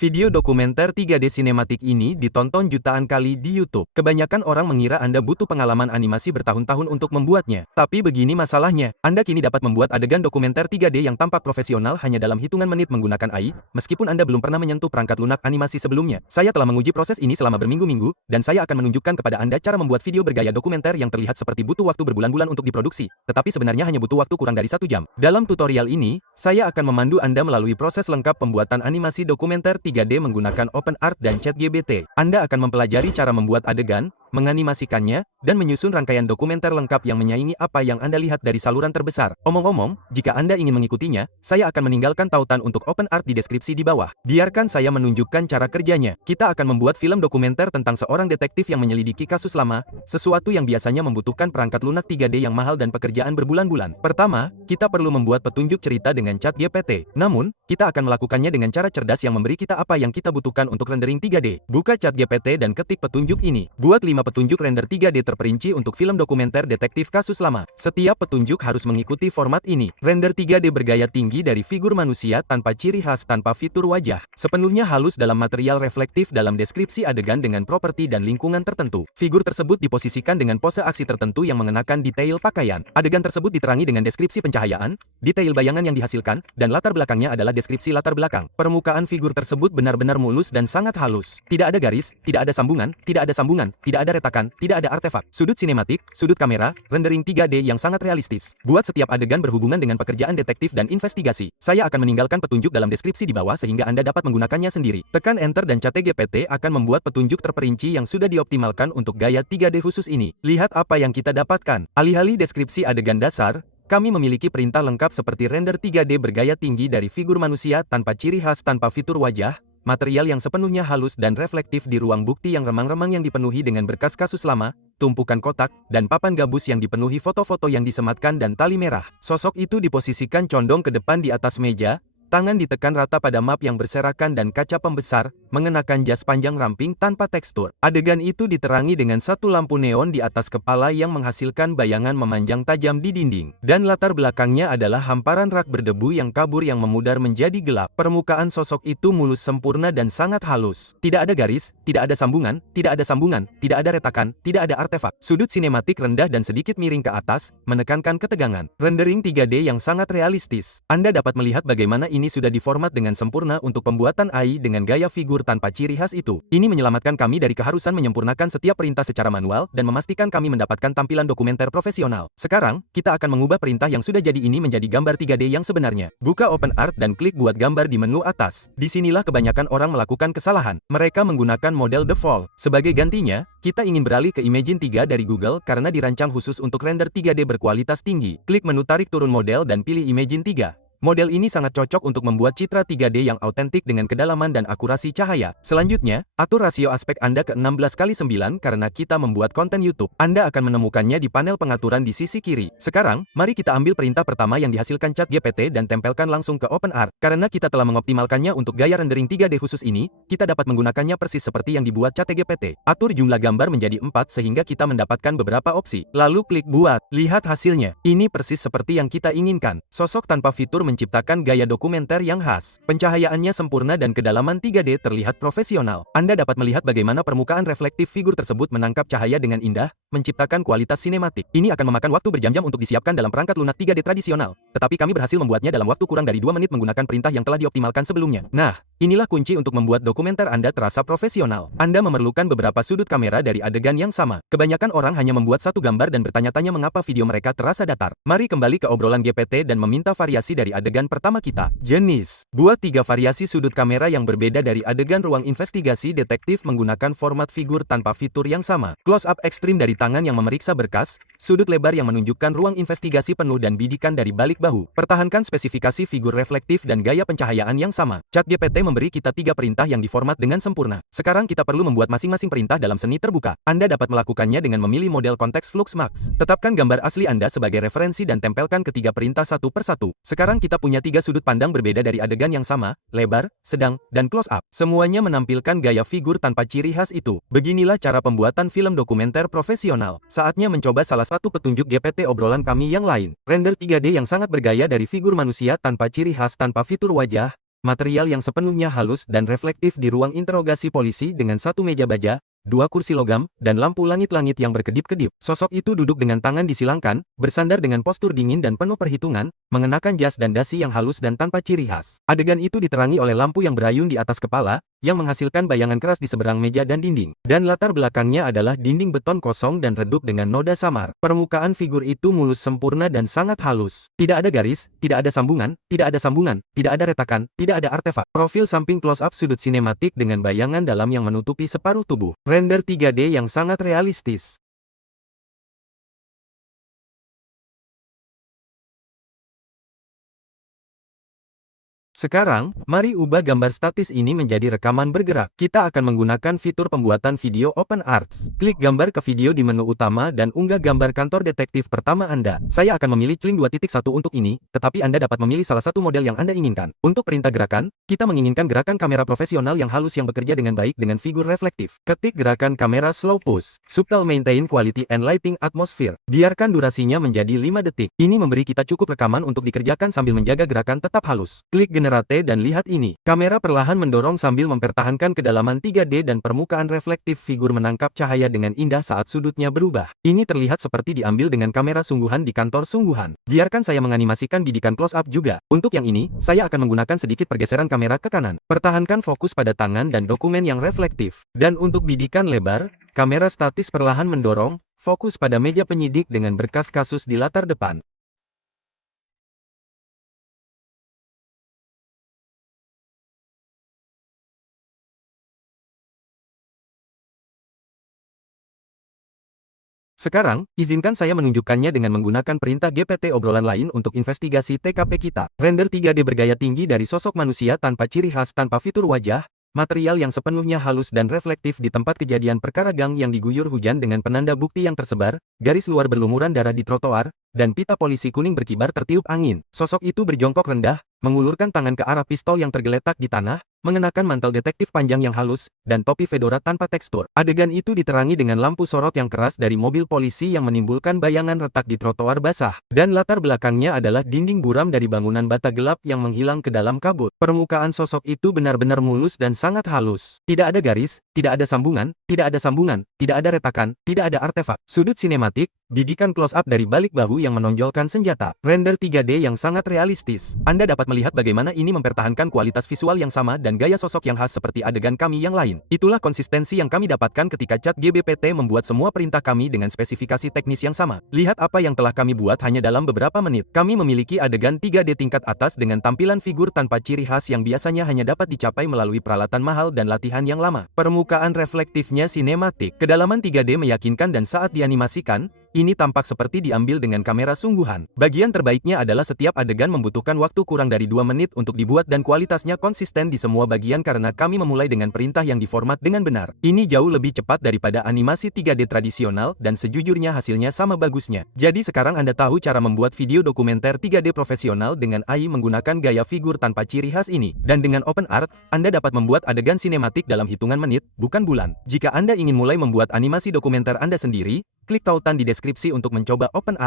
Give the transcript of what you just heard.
Video dokumenter 3D sinematik ini ditonton jutaan kali di YouTube. Kebanyakan orang mengira Anda butuh pengalaman animasi bertahun-tahun untuk membuatnya. Tapi begini masalahnya, Anda kini dapat membuat adegan dokumenter 3D yang tampak profesional hanya dalam hitungan menit menggunakan AI, meskipun Anda belum pernah menyentuh perangkat lunak animasi sebelumnya. Saya telah menguji proses ini selama berminggu-minggu, dan saya akan menunjukkan kepada Anda cara membuat video bergaya dokumenter yang terlihat seperti butuh waktu berbulan-bulan untuk diproduksi, tetapi sebenarnya hanya butuh waktu kurang dari 1 jam. Dalam tutorial ini, saya akan memandu Anda melalui proses lengkap pembuatan animasi dokumenter 3D menggunakan OpenArt dan ChatGPT. Anda akan mempelajari cara membuat adegan, menganimasikannya, dan menyusun rangkaian dokumenter lengkap yang menyaingi apa yang Anda lihat dari saluran terbesar. Omong-omong, jika Anda ingin mengikutinya, saya akan meninggalkan tautan untuk OpenArt di deskripsi di bawah. Biarkan saya menunjukkan cara kerjanya. Kita akan membuat film dokumenter tentang seorang detektif yang menyelidiki kasus lama, sesuatu yang biasanya membutuhkan perangkat lunak 3D yang mahal dan pekerjaan berbulan-bulan. Pertama, kita perlu membuat petunjuk cerita dengan ChatGPT. Namun, kita akan melakukannya dengan cara cerdas yang memberi kita apa yang kita butuhkan untuk rendering 3D. Buka ChatGPT dan ketik petunjuk ini. Buat 5 petunjuk render 3D terperinci untuk film dokumenter detektif kasus lama. Setiap petunjuk harus mengikuti format ini. Render 3D bergaya tinggi dari figur manusia tanpa ciri khas tanpa fitur wajah. Sepenuhnya halus dalam material reflektif dalam deskripsi adegan dengan properti dan lingkungan tertentu. Figur tersebut diposisikan dengan pose aksi tertentu yang mengenakan detail pakaian. Adegan tersebut diterangi dengan deskripsi pencahayaan, detail bayangan yang dihasilkan, dan latar belakangnya adalah deskripsi latar belakang. Permukaan figur tersebut benar-benar mulus dan sangat halus. Tidak ada garis, tidak ada sambungan, tidak ada retakan, tidak ada artefak. Sudut sinematik, sudut kamera, rendering 3D yang sangat realistis. Buat setiap adegan berhubungan dengan pekerjaan detektif dan investigasi. Saya akan meninggalkan petunjuk dalam deskripsi di bawah sehingga Anda dapat menggunakannya sendiri. Tekan Enter dan ChatGPT akan membuat petunjuk terperinci yang sudah dioptimalkan untuk gaya 3D khusus ini. Lihat apa yang kita dapatkan. Alih-alih deskripsi adegan dasar, kami memiliki perintah lengkap seperti render 3D bergaya tinggi dari figur manusia tanpa ciri khas tanpa fitur wajah, material yang sepenuhnya halus dan reflektif di ruang bukti yang remang-remang yang dipenuhi dengan berkas kasus lama, tumpukan kotak, dan papan gabus yang dipenuhi foto-foto yang disematkan dan tali merah. Sosok itu diposisikan condong ke depan di atas meja, tangan ditekan rata pada map yang berserakan dan kaca pembesar, mengenakan jas panjang ramping tanpa tekstur. Adegan itu diterangi dengan satu lampu neon di atas kepala yang menghasilkan bayangan memanjang tajam di dinding. Dan latar belakangnya adalah hamparan rak berdebu yang kabur yang memudar menjadi gelap. Permukaan sosok itu mulus sempurna dan sangat halus. Tidak ada garis, tidak ada sambungan, tidak ada retakan, tidak ada artefak. Sudut sinematik rendah dan sedikit miring ke atas, menekankan ketegangan. Rendering 3D yang sangat realistis. Anda dapat melihat bagaimana ini sudah diformat dengan sempurna untuk pembuatan AI dengan gaya figur tanpa ciri khas itu. Ini menyelamatkan kami dari keharusan menyempurnakan setiap perintah secara manual dan memastikan kami mendapatkan tampilan dokumenter profesional. Sekarang, kita akan mengubah perintah yang sudah jadi ini menjadi gambar 3D yang sebenarnya. Buka OpenArt dan klik buat gambar di menu atas. Disinilah kebanyakan orang melakukan kesalahan. Mereka menggunakan model default. Sebagai gantinya, kita ingin beralih ke Imagen 3 dari Google karena dirancang khusus untuk render 3D berkualitas tinggi. Klik menu tarik turun model dan pilih Imagen 3. Model ini sangat cocok untuk membuat citra 3D yang autentik dengan kedalaman dan akurasi cahaya. Selanjutnya, atur rasio aspek Anda ke 16:9 karena kita membuat konten YouTube. Anda akan menemukannya di panel pengaturan di sisi kiri. Sekarang, mari kita ambil perintah pertama yang dihasilkan ChatGPT dan tempelkan langsung ke OpenArt. Karena kita telah mengoptimalkannya untuk gaya rendering 3D khusus ini, kita dapat menggunakannya persis seperti yang dibuat ChatGPT. Atur jumlah gambar menjadi 4 sehingga kita mendapatkan beberapa opsi. Lalu klik buat. Lihat hasilnya. Ini persis seperti yang kita inginkan. Sosok tanpa fitur menciptakan gaya dokumenter yang khas. Pencahayaannya sempurna dan kedalaman 3D terlihat profesional. Anda dapat melihat bagaimana permukaan reflektif figur tersebut menangkap cahaya dengan indah, menciptakan kualitas sinematik. Ini akan memakan waktu berjam-jam untuk disiapkan dalam perangkat lunak 3D tradisional. Tetapi kami berhasil membuatnya dalam waktu kurang dari 2 menit menggunakan perintah yang telah dioptimalkan sebelumnya. Nah, inilah kunci untuk membuat dokumenter Anda terasa profesional. Anda memerlukan beberapa sudut kamera dari adegan yang sama. Kebanyakan orang hanya membuat satu gambar dan bertanya-tanya mengapa video mereka terasa datar. Mari kembali ke obrolan GPT dan meminta variasi dari adegan pertama kita. Jenis. Buat 3 variasi sudut kamera yang berbeda dari adegan ruang investigasi detektif menggunakan format figur tanpa fitur yang sama. Close up ekstrim dari tangan yang memeriksa berkas, sudut lebar yang menunjukkan ruang investigasi penuh dan bidikan dari balik bahu. Pertahankan spesifikasi figur reflektif dan gaya pencahayaan yang sama. ChatGPT memberi kita 3 perintah yang diformat dengan sempurna. Sekarang kita perlu membuat masing-masing perintah dalam seni terbuka. Anda dapat melakukannya dengan memilih model konteks Flux Max. Tetapkan gambar asli Anda sebagai referensi dan tempelkan ketiga perintah satu persatu. Sekarang kita punya 3 sudut pandang berbeda dari adegan yang sama, lebar, sedang, dan close up. Semuanya menampilkan gaya figur tanpa ciri khas itu. Beginilah cara pembuatan film dokumenter profesional. Saatnya mencoba salah satu petunjuk GPT obrolan kami yang lain. Render 3D yang sangat bergaya dari figur manusia tanpa ciri khas tanpa fitur wajah, material yang sepenuhnya halus dan reflektif di ruang interogasi polisi dengan satu meja baja, dua kursi logam, dan lampu langit-langit yang berkedip-kedip. Sosok itu duduk dengan tangan disilangkan, bersandar dengan postur dingin dan penuh perhitungan, mengenakan jas dan dasi yang halus dan tanpa ciri khas. Adegan itu diterangi oleh lampu yang berayun di atas kepala, yang menghasilkan bayangan keras di seberang meja dan dinding. Dan latar belakangnya adalah dinding beton kosong dan redup dengan noda samar. Permukaan figur itu mulus sempurna dan sangat halus. Tidak ada garis, tidak ada sambungan, tidak ada retakan, tidak ada artefak. Profil samping close-up sudut sinematik dengan bayangan dalam yang menutupi separuh tubuh. Render 3D yang sangat realistis. Sekarang, mari ubah gambar statis ini menjadi rekaman bergerak. Kita akan menggunakan fitur pembuatan video OpenArts. Klik gambar ke video di menu utama dan unggah gambar kantor detektif pertama Anda. Saya akan memilih Cling 2.1 untuk ini, tetapi Anda dapat memilih salah satu model yang Anda inginkan. Untuk perintah gerakan, kita menginginkan gerakan kamera profesional yang halus yang bekerja dengan baik dengan figur reflektif. Ketik gerakan kamera slow pose. Subtle maintain quality and lighting atmosphere. Biarkan durasinya menjadi 5 detik. Ini memberi kita cukup rekaman untuk dikerjakan sambil menjaga gerakan tetap halus. Klik generate dan lihat ini. Kamera perlahan mendorong sambil mempertahankan kedalaman 3D dan permukaan reflektif figur menangkap cahaya dengan indah saat sudutnya berubah. Ini terlihat seperti diambil dengan kamera sungguhan di kantor sungguhan. Biarkan saya menganimasikan bidikan close-up juga. Untuk yang ini, saya akan menggunakan sedikit pergeseran kamera ke kanan. Pertahankan fokus pada tangan dan dokumen yang reflektif. Dan untuk bidikan lebar, kamera statis perlahan mendorong, fokus pada meja penyidik dengan berkas kasus di latar depan. Sekarang, izinkan saya menunjukkannya dengan menggunakan perintah GPT obrolan lain untuk investigasi TKP kita. Render 3D bergaya tinggi dari sosok manusia tanpa ciri khas tanpa fitur wajah, material yang sepenuhnya halus dan reflektif di tempat kejadian perkara gang yang diguyur hujan dengan penanda bukti yang tersebar, garis luar berlumuran darah di trotoar, dan pita polisi kuning berkibar tertiup angin. Sosok itu berjongkok rendah, mengulurkan tangan ke arah pistol yang tergeletak di tanah, mengenakan mantel detektif panjang yang halus, dan topi fedora tanpa tekstur. Adegan itu diterangi dengan lampu sorot yang keras dari mobil polisi yang menimbulkan bayangan retak di trotoar basah. Dan latar belakangnya adalah dinding buram dari bangunan bata gelap yang menghilang ke dalam kabut. Permukaan sosok itu benar-benar mulus dan sangat halus. Tidak ada garis, tidak ada sambungan, tidak ada retakan, tidak ada artefak. Sudut sinematik, bidikan close-up dari balik bahu yang menonjolkan senjata. Render 3D yang sangat realistis. Anda dapat melihat bagaimana ini mempertahankan kualitas visual yang sama dan gaya sosok yang khas seperti adegan kami yang lain. Itulah konsistensi yang kami dapatkan ketika ChatGPT membuat semua perintah kami dengan spesifikasi teknis yang sama. Lihat apa yang telah kami buat hanya dalam beberapa menit. Kami memiliki adegan 3D tingkat atas dengan tampilan figur tanpa ciri khas yang biasanya hanya dapat dicapai melalui peralatan mahal dan latihan yang lama. Permukaan reflektifnya sinematik. Kedalaman 3D meyakinkan dan saat dianimasikan, ini tampak seperti diambil dengan kamera sungguhan. Bagian terbaiknya adalah setiap adegan membutuhkan waktu kurang dari 2 menit untuk dibuat dan kualitasnya konsisten di semua bagian karena kami memulai dengan perintah yang diformat dengan benar. Ini jauh lebih cepat daripada animasi 3D tradisional dan sejujurnya hasilnya sama bagusnya. Jadi sekarang Anda tahu cara membuat video dokumenter 3D profesional dengan AI menggunakan gaya figur tanpa ciri khas ini. Dan dengan OpenArt, Anda dapat membuat adegan sinematik dalam hitungan menit, bukan bulan. Jika Anda ingin mulai membuat animasi dokumenter Anda sendiri, klik tautan di deskripsi untuk mencoba OpenArt.